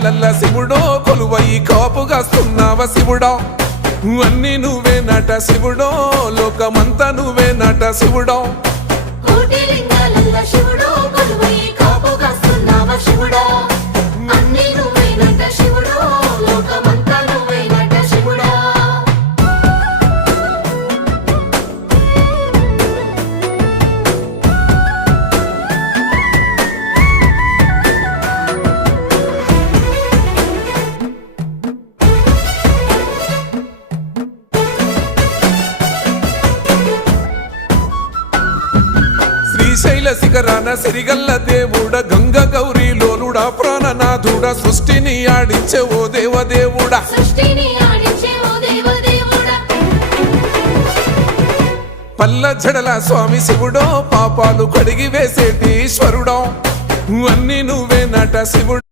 కోటిలింగాలల్ల శివుడో కొలువై కాపుగాస్తున్నావ శివుడా అన్ని నువ్వే నట శివుడో లోకమంతా నువ్వే నట శివుడో కోటిలింగాలల్ల శివుడో కొలువై కాపుగాస్తున్నావ శివుడా అన్ని నువ్వే నట శివుడో లోకమంతా నువ్వే నట శివుడా శ్రీశైల శిఖరాన సిరిగల్ల దేవుడ గంగ గౌరీ లోలుడా ప్రాణనాథుడ సృష్టిని ఆడించే ఓ దేవదేవుడా సృష్టిని ఆడించే ఓ దేవదేవుడా పల్ల జడల స్వామి శివుడో పాపాలు కడిగి వేసేటి ఈశ్వరుడో అన్ని నువ్వే నట శివుడు